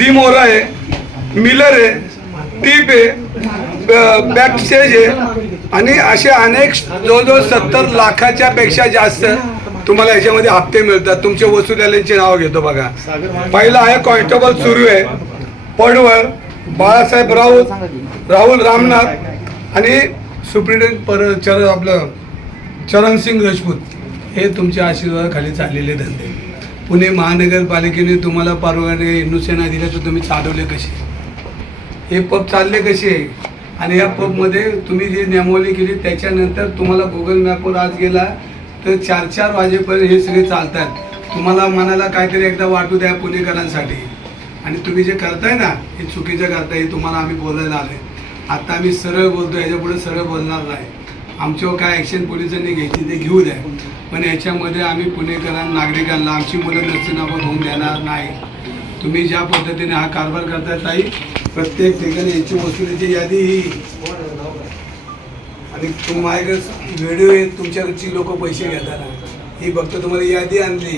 दिमोरा आहे मिलर आहे टीप आहे बॅकस्टेज आहे आणि असे अनेक जवळजवळ सत्तर लाखाच्या पेक्षा जास्त तुम्हाला याच्यामध्ये हप्ते मिळतात तुमच्या वसुल्यालयांची नावं घेतो बघा पहिला आहे कॉन्स्टेबल आहे पडवळ बाळासाहेब राऊत राहुल रामनाथ आणि सुप्रिटेंट पर चरण आपलं चरणसिंग राजपूत हे तुमच्या आशीर्वादाखाली चाललेले धंदे पुणे महानगरपालिकेने तुम्हाला परवाने नुसेना दिल्या तर तुम्ही चालवले कसे हे पब चालले कसे आणि या पबमध्ये तुम्ही जी नेमावली केली त्याच्यानंतर तुम्हाला गुगल मॅपवर आज गेला तर चार चार वाजेपर्यंत हे सगळे चालतात तुम्हाला मनाला काहीतरी एकदा वाटू द्या पुणेकरांसाठी आणि तुम्ही जे करताय ना हे चुकीचं करताय हे तुम्हाला आम्ही बोलायला आले आता आम्ही सरळ बोलतो याच्यापुढे सरळ बोलणार नाही आमच्यावर काय ॲक्शन पोलिसांनी घ्यायची ते घेऊ द्या पण याच्यामध्ये आम्ही पुणेकरांना नागरिकांना आमची मुलं आपण होऊन देणार नाही तुम्ही ज्या पद्धतीने हा कारभार करता ताई प्रत्येक ठिकाणी याची वसुलीची यादी ही आणि तुम्हाला व्हिडिओ येत तुमच्याकडची लोक पैसे घेताना ही फक्त तुम्हाला यादी आणली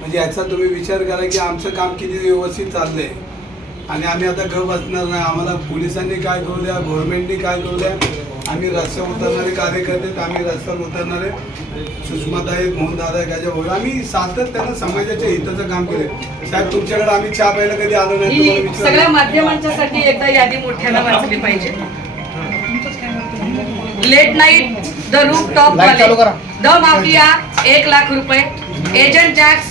म्हणजे याचा तुम्ही विचार करा की आमचं काम किती व्यवस्थित चाललं आहे आणि आम्ही आता घर बसणार नाही आम्हाला पोलिसांनी काय करू द्या गव्हर्नमेंटनी काय करू द्या आम्ही रस्त्यावर उतरणारे कार्यकर्ते आम्ही रस्त्यावर उतरणारे सुषमाताई मोहनदादा त्याच्या भाऊ आम्ही सातत्यानं समाजाच्या हिताचं काम केले साहेब तुमच्याकडे आम्ही चहा प्यायला कधी आलो नाही सगळ्या माध्यमांच्यासाठी एकदा यादी मोठ्याला वाचली पाहिजे late night the roof top the mafia एक लाख रुपये agent Jacks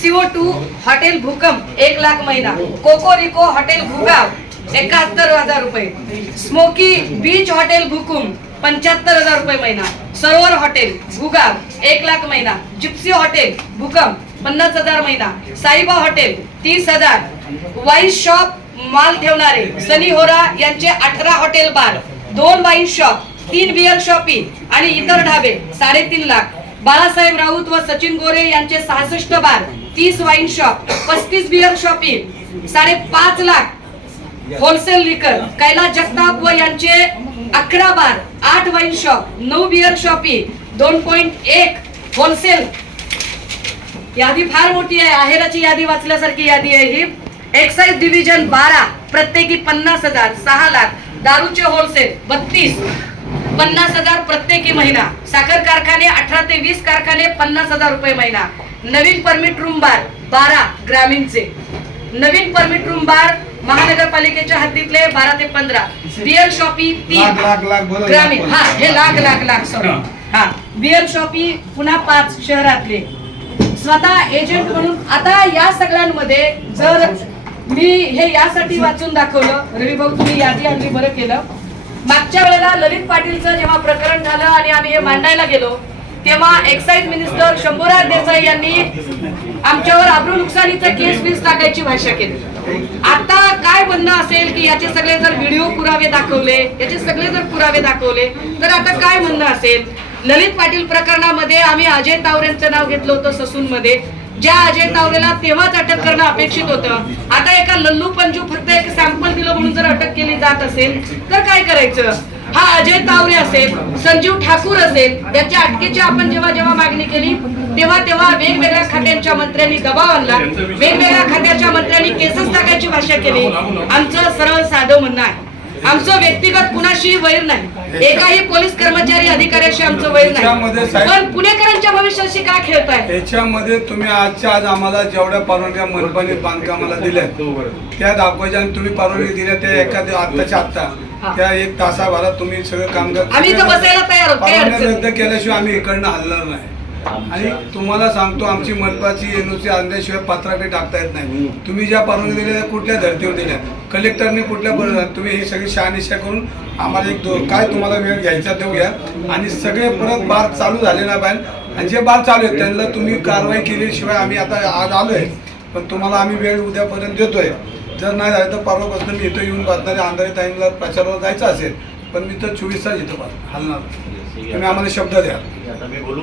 CO two hotel Bhukamp एक लाख महिना कोकोरिको हॉटेल भूगाव एकाहत्तर हजार रुपये स्मोकी बीच हॉटेल भूकुम पंच्याहत्तर हजार रुपये महिना सरोवर हॉटेल भूगाव एक लाख महिना जिप्सी हॉटेल भूकंप पन्नास हजार महिना साईबा हॉटेल तीस हजार वाईन शॉप माल ठेवणारे सनी होरा यांचे अठरा हॉटेल बार दोन वाईन शॉप तीन बियर शॉपी आणि इतर ढाबे साडेतीन लाख बाळासाहेब राऊत व सचिन गोरे यांचे सहासष्ट बार तीस वाईन शॉप पस्तीस बिअर शॉपिंग साडेपाच लाख होलसेल लिकर कैलास जगताप व यांचे अकरा बार आठ वाईन शॉप नऊ बिअर शॉपिंग दोन पॉईंट एक होलसेल यादी फार मोठी आहे आहेराची यादी वाचल्यासारखी यादी आहे ही एक्साईज डिव्हिजन बारा प्रत्येकी पन्नास हजार सहा लाख दारूचे होलसेल बत्तीस पन्नास हजार प्रत्येकी महिना साखर कारखाने अठरा ते वीस कारखाने पन्नास हजार रुपये महिना नवीन परमिट रूम बार बारा ग्रामीणचे नवीन परमिट रूम बार महानगरपालिकेच्या हद्दीतले बारा ते पंधरा बियर शॉपी तीन ग्रामीण हा हे लाख लाख लाख सॉरी हा बियर शॉपी पुन्हा पाच शहरातले स्वतः एजंट म्हणून आता या सगळ्यांमध्ये जर मी हे यासाठी वाचून दाखवलं रवी भाऊ तुम्ही यादी आणली बरं केलं मागच्या वेळेला ललित पाटीलचं जेव्हा प्रकरण झालं आणि आम्ही हे मांडायला गेलो तेव्हा एक्साईज मिनिस्टर शंभूराज देसाई यांनी आमच्यावर आब्रू नुकसानीचा केस वीज टाकायची भाषा केली आता काय म्हणणं असेल की याचे सगळे जर व्हिडिओ पुरावे दाखवले याचे सगळे जर पुरावे दाखवले तर आता काय म्हणणं असेल ललित पाटील प्रकरणामध्ये आम्ही अजय तावरेंचं नाव घेतलं होतं ससून मध्ये ज्या अजय तावरेला तेव्हाच अटक करणं अपेक्षित होतं आता एका लल्लू पंजू फक्त एक सॅम्पल दिलं म्हणून जर अटक केली जात असेल तर काय करायचं हा अजय तावरे असेल संजीव ठाकूर असेल याच्या अटकेची आपण जेव्हा जेव्हा मागणी केली तेव्हा तेव्हा वेगवेगळ्या खात्यांच्या मंत्र्यांनी दबाव आणला वेगवेगळ्या खात्याच्या मंत्र्यांनी केसच टाकायची भाषा केली आमचं सरळ साधं म्हणणं आहे आमचं व्यक्तिगत कुणाशी वैर नाही एकाही पोलीस कर्मचारी अधिकाऱ्याशी आमचं वैर नाही पण पुणेकरांच्या भविष्याशी काय खेळताय त्याच्यामध्ये तुम्ही आजच्या आज आम्हाला जेवढ्या परवानग्या मनपानी बांधकामाला दिल्या त्या दाखवायच्या तुम्ही परवानगी दिल्या त्या एखाद्या आत्ताच्या आत्ता त्या एक तासाभरात तुम्ही सगळं काम करत आम्ही बसायला तयार रद्द केल्याशिवाय आम्ही इकडनं हलणार नाही आणि तुम्हाला सांगतो आमची मनपाची सी आणल्याशिवाय पात्राकडे टाकता येत नाही तुम्ही ज्या परवानगी दिल्या त्या कुठल्या धर्तीवर दिल्या कलेक्टरने कुठल्या तुम्ही हे सगळी शहानिशा करून आम्हाला एक काय तुम्हाला वेळ घ्यायचा देऊ घ्या आणि सगळे परत बार चालू झाले ना बाहेर आणि जे बार चालू आहेत त्यांना तुम्ही कारवाई केल्याशिवाय आम्ही आता आज आलो आहे पण तुम्हाला आम्ही वेळ उद्यापर्यंत देतोय जर नाही झालं तर परवापासून मी इथं येऊन बातणारे आंधळे ताईंना प्रचारावर जायचं असेल पण मी तर चोवीस तास येतो हलणार तुम्ही आम्हाला शब्द द्या मी बोलू